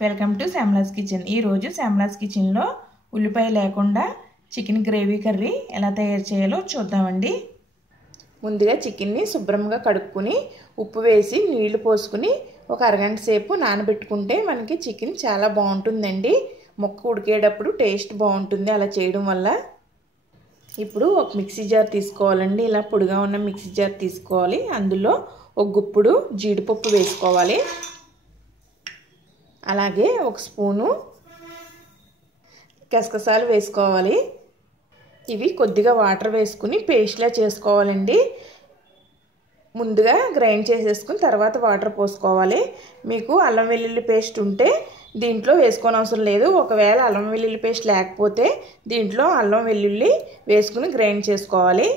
Welcome to శ్యామలాస్ kitchen. ఈ రోజు శ్యామలాస్ kitchen లో ఉల్లిపాయ లేకుండా చికెన్ గ్రేవీ కర్రీ ఎలా తయారు చేయాలో చూద్దామండి। ముందుగా చికెన్ ని శుభ్రంగా కడుక్కొని ఉప్పు వేసి నీళ్లు పోసుకొని ఒక అరగంట సేపు నానబెట్టుకుంటే మనకి చికెన్ చాలా బాగుంటుందండి। ముక్క ఉడికేటప్పుడు టేస్ట్ బాగుంటుంది అలా చేయడం వల్ల। ఇప్పుడు ఒక మిక్సీ జార్ తీసుకోవాలండి। ఇలా పొడిగా ఉన్న మిక్సీ జార్ తీసుకోవాలి। అందులో ఒక గుప్పుడు జీడిపప్పు వేసుకోవాలి। అలాగే ఒక స్పూను గసగసాలు వేసుకోవాలి। ఇవి కొద్దిగా వాటర్ వేసుకుని పేస్ట్ లా చేసుకోవాలండి। ముందుగా గ్రైండ్ చేసేసుకుని తర్వాత వాటర్ పోసుకోవాలి। మీకు అల్లం వెల్లుల్లి పేస్ట్ ఉంటే దీంట్లో వేసుకోనవసరం లేదు। ఒకవేళ అల్లం వెల్లుల్లి పేస్ట్ లేకపోతే దీంట్లో అల్లం వెల్లుల్లి వేసుకుని గ్రైండ్ చేసుకోవాలి।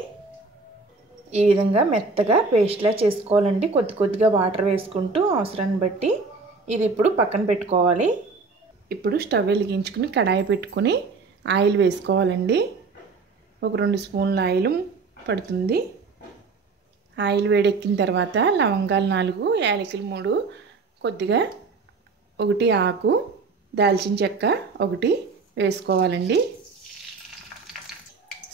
ఈ విధంగా మెత్తగా పేస్ట్ లా చేసుకోవాలండి। కొద్దిగా వాటర్ వేసుకుంటూ అవసరాన్ని బట్టి ఇది ఇప్పుడు పక్కన పెట్టుకోవాలి। ఇప్పుడు స్టవ్ వెలిగించుకుని కడాయి పెట్టుకుని ఆయిల్ వేసుకోవాలండి। ఒక 2 స్పూన్ల ఆయిల్ పడుతుంది। ఆయిల్ వేడెక్కిన తర్వాత లవంగాలు 4, యాలకులు 3, కొద్దిగా 1 ఆకు, దాల్చిన చెక్క 1 వేసుకోవాలండి।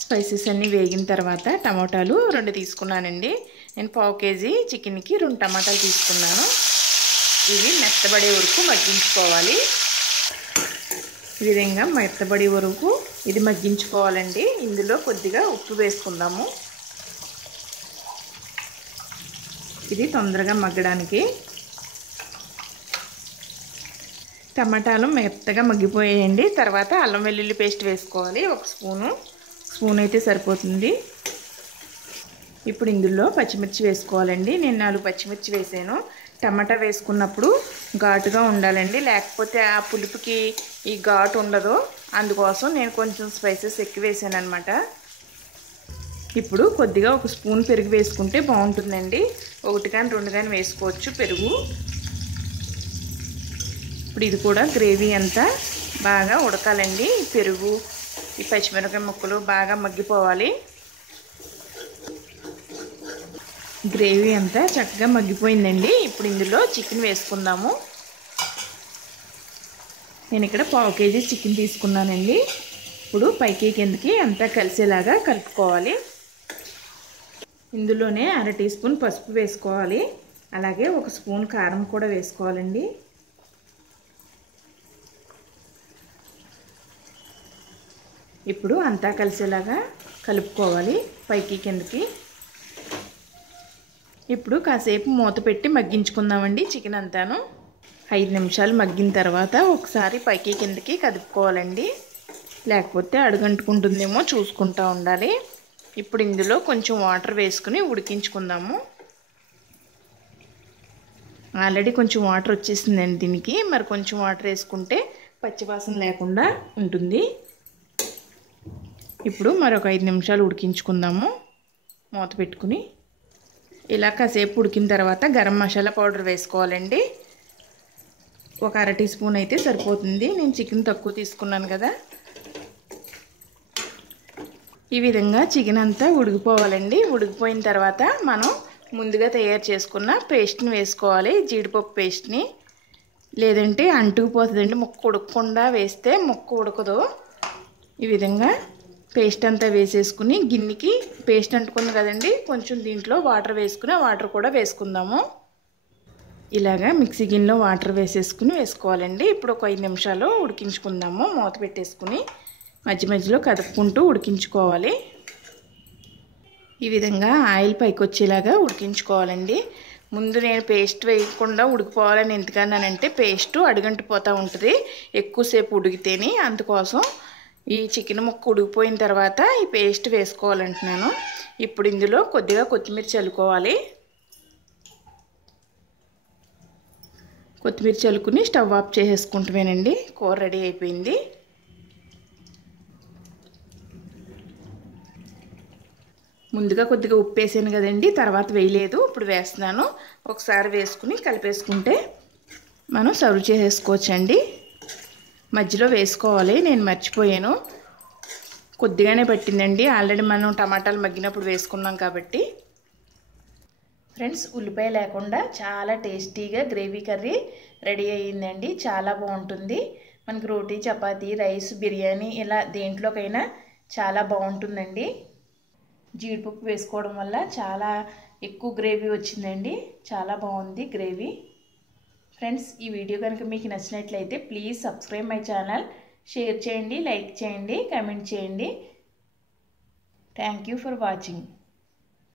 స్పైసెస్ అన్నీ వేగిన తర్వాత టమాటాలు 2 తీసుకున్నానండి। నేను 1/2 కేజీ చికెన్కి 2 టమాటాలు తీసుకున్నాను। ఇవి మెత్తబడే వరకు మగ్గించుకోవాలి। ఈ విధంగా మెత్తబడే వరకు ఇది మగ్గించుకోవాలండి। ఇందులో కొద్దిగా ఉప్పు వేసుకుందాము, ఇది తొందరగా మగ్గడానికి। టమాటాలు మెత్తగా మగ్గిపోయాయండి। తర్వాత అల్లం వెల్లుల్లి పేస్ట్ వేసుకోవాలి। ఒక స్పూన్ అయితే సరిపోతుంది। ఇప్పుడు ఇందులో పచ్చిమిర్చి వేసుకోవాలండి। నేను 4 పచ్చిమిర్చి వేసాను। టమాటా వేసుకున్నప్పుడు ఘాటుగా ఉండాలండి, లేకపోతే ఆ పులుపుకి ఈ ఘాటు ఉండదు। అందుకోసం నేను కొంచెం స్పైసెస్ ఎక్కువ వేసాను అనమాట। ఇప్పుడు కొద్దిగా ఒక స్పూన్ పెరుగు వేసుకుంటే బాగుంటుందండి। 1 కానీ 2 కానీ వేసుకోవచ్చు పెరుగు। ఇప్పుడు ఇది కూడా గ్రేవీ అంతా బాగా ఉడకాలండి। ఈ పెరుగు, ఈ పచ్చిమిరపకాయ ముక్కలు బాగా మగ్గిపోవాలి। గ్రేవీ అంతా చక్కగా మగ్గిపోయిందండి। ఇప్పుడు ఇందులో చికెన్ వేసుకుందాము। నేను ఇక్కడ 1/2 కేజీ చికెన్ తీసుకున్నానండి। ఇప్పుడు పైకి కిందకి అంతా కలిసేలాగా కలుపుకోవాలి। ఇందులోనే 1/2 టీ స్పూన్ పసుపు వేసుకోవాలి। అలాగే 1 స్పూన్ కారం కూడా వేసుకోవాలండి। ఇప్పుడు అంతా కలిసేలాగా కలుపుకోవాలి పైకి కిందకి। ఇప్పుడు కాసేపు మూత పెట్టి మగ్గించుకుందామండి చికెన్ అంతాను। 5 నిమిషాలు మగ్గిన తర్వాత ఒకసారి పైకి కిందకి కదుపుకోవాలండి, లేకపోతే అడుగంటుకుంటుందేమో చూసుకుంటూ ఉండాలి। ఇప్పుడు ఇందులో కొంచెం వాటర్ వేసుకుని ఉడికించుకుందాము। ఆల్రెడీ కొంచెం వాటర్ వచ్చేసిందండి దీనికి, మరి కొంచెం వాటర్ వేసుకుంటే పచ్చివాసన లేకుండా ఉంటుంది। ఇప్పుడు మరొక 5 నిమిషాలు ఉడికించుకుందాము మూత పెట్టుకుని। ఇలా కాసేపు ఉడికిన తర్వాత గరం మసాలా పౌడర్ వేసుకోవాలండి। ఒక 1/2 టీ స్పూన్ అయితే సరిపోతుంది, నేను చికెన్ తక్కువ తీసుకున్నాను కదా। ఈ విధంగా చికెన్ అంతా ఉడికిపోవాలండి। ఉడికిపోయిన తర్వాత మనం ముందుగా తయారు చేసుకున్న పేస్ట్ని వేసుకోవాలి, జీడిపప్పు పేస్ట్ని, లేదంటే అంటుకుపోతుందండి। ముక్క ఉడకకుండా వేస్తే ముక్క ఉడకదు। ఈ విధంగా పేస్ట్ అంతా వేసేసుకుని గిన్నెకి పేస్ట్ అంటుకుంది కదండి, కొంచెం దీంట్లో వాటర్ వేసుకుని వాటర్ కూడా వేసుకుందాము। ఇలాగా మిక్సీ గిన్నెలో వాటర్ వేసేసుకుని వేసుకోవాలండి। ఇప్పుడు ఒక 5 నిమిషాలు ఉడికించుకుందాము మూత పెట్టేసుకుని, మధ్య మధ్యలో కదుపుకుంటూ ఉడికించుకోవాలి। ఈ విధంగా ఆయిల్ పైకి వచ్చేలాగా ఉడికించుకోవాలండి। ముందు నేను పేస్ట్ వేయకుండా ఉడికిపోవాలని ఎందుకన్నానంటే పేస్ట్ అడుగంటిపోతూ ఉంటుంది ఎక్కువసేపు ఉడికితేని, అందుకోసం ఈ చికెన్ ముక్క ఉడికిపోయిన తర్వాత ఈ పేస్ట్ వేసుకోవాలంటున్నాను। ఇప్పుడు ఇందులో కొద్దిగా కొత్తిమీర చల్లుకోవాలి। కొత్తిమీర చల్లుకుని స్టవ్ ఆఫ్ చేసేసుకుంటామేనండి, కూర రెడీ అయిపోయింది। ముందుగా కొద్దిగా ఉప్పు వేసాను కదండి, తర్వాత వేయలేదు, ఇప్పుడు వేస్తున్నాను। ఒకసారి వేసుకుని కలిపేసుకుంటే మనం సర్వ్ చేసేసుకోవచ్చండి। మధ్యలో వేసుకోవాలి, నేను మర్చిపోయాను, కొద్దిగానే పట్టిందండి, ఆల్రెడీ మనం టమాటాలు మగ్గినప్పుడు వేసుకున్నాం కాబట్టి। ఫ్రెండ్స్, ఉల్లిపాయ లేకుండా చాలా టేస్టీగా గ్రేవీ కర్రీ రెడీ అయ్యిందండి. చాలా బాగుంటుంది. మనకి రోటీ, చపాతీ, రైస్, బిర్యానీ ఇలా దేంట్లోకైనా చాలా బాగుంటుందండి. జీడిపప్పు వేసుకోవడం వల్ల చాలా ఎక్కువ గ్రేవీ వచ్చిందండి. చాలా బాగుంది గ్రేవీ. ఫ్రెండ్స్, ఈ వీడియో కనుక మీకు నచ్చినట్లయితే please subscribe my channel. Share చేయండి, లైక్ చేయండి, కామెంట్ చేయండి. Thank you for watching.